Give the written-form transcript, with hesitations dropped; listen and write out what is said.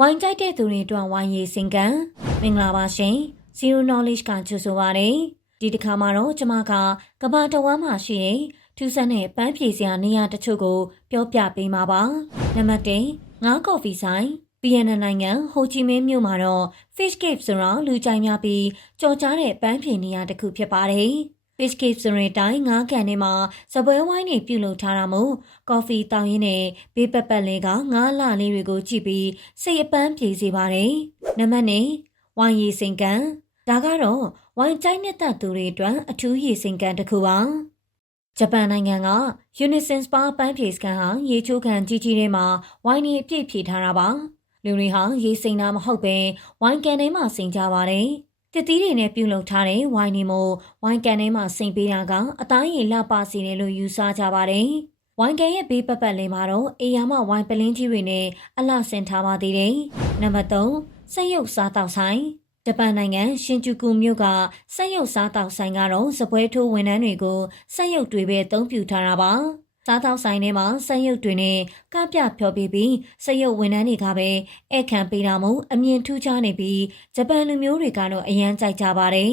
ဝိုင်းကြိုက်တဲ့သူတွေအတွက်ဝိုင်းရည်စင်ကံမင်္ဂလာပါရှင် Zero Knowledge ကကြိုဆိုပါရစေဒီတစ်ခါမှာတော့ကျွန်မကကမ္ဘာတဝန်းမှာရှိတဲ့ထူးဆန်းတဲ့ပန်းဖြေစရာနေရာတချို့ကိုပြောပြပေးမှာပါနံပါတ်1ငါးကော်ဖီဆိုင်ဗီယက်နမ်နိုင်ငံဟိုချီမင်းမြို့မှာတော့ Fish Cave ဆိုတာလူကြိုက်များပြီးကြော်ကြားတဲ့ပန်းဖြေနေရာတစ်ခုဖြစ်ပါတယ်Fish Cave ဆိုတဲ့တိုင်းငါးကန်ထဲမှာစပွဲဝိုင်းတွေပြုလုပ်ထားတာမို့ကော်ဖီတောင်းရင်းနဲ့ဘေးပတ်ပတ်လေးကငါးလှလေးတွေကိုကြည့်ပြီးစိတ်အပန်းပြေစေပါတယ်။နံပါတ်2ဝိုင်းရီစိန်ကန်ဒါကတော့ဝိုင်းကြိုက်နေတဲ့သူတွေအတွက်အထူးရီစိန်ကန်တစ်ခုပါ။ဂျပန်နိုင်ငံက Unison Spa ပန်းဖြေစကန်ဟာရေချိုးကန်ကြီးကြီးထဲမှာဝိုင်းနေအပြည့်ဖြည့်ထားတာပါ။လူတွေဟာရေစိန်တာမဟုတ်ပဲဝိုင်းကန်ထဲမှာစိန်ကြပါတယ်။တစ်သီးတွေနဲ့ပြုလုပ်ထားတဲ့ဝိုင်းနေမို့ဝိုင်းကန်ထဲမှာစိန်ပေးတာကအသားရည်လှပစေတယ်လို့ယူဆကြပါတယ်။ဝိုင်းကန်ရဲ့ဘေးပတ်ပတ်လည်မှာတော့အေယာမဝိုင်းပလင်းကြီးတွေနဲ့အလှဆင်ထားပါသေးတယ်။နံပါတ်3စက်ရုပ်စားတောက်ဆိုင်ဂျပန်နိုင်ငံရှင်ဂျူကူမြို့ကစက်ရုပ်စားတောက်ဆိုင်ကတော့စပွဲထိုးဝန်ထမ်းတွေကိုစက်ရုပ်တွေပဲအသုံးပြုထားတာပါ။စားတောက်ဆိုင်ထဲမှာစက်ရုပ်တွေနဲ့ကပြဖျော်ပေးပြီးစက်ရုပ်ဝန်ထမ်းတွေကပဲဧည့်ခံပေးတာမို့အမြင်ထူးခြားနေပြီးဂျပန်လူမျိုးတွေကတော့အရန်ကြိုက်ကြပါတယ်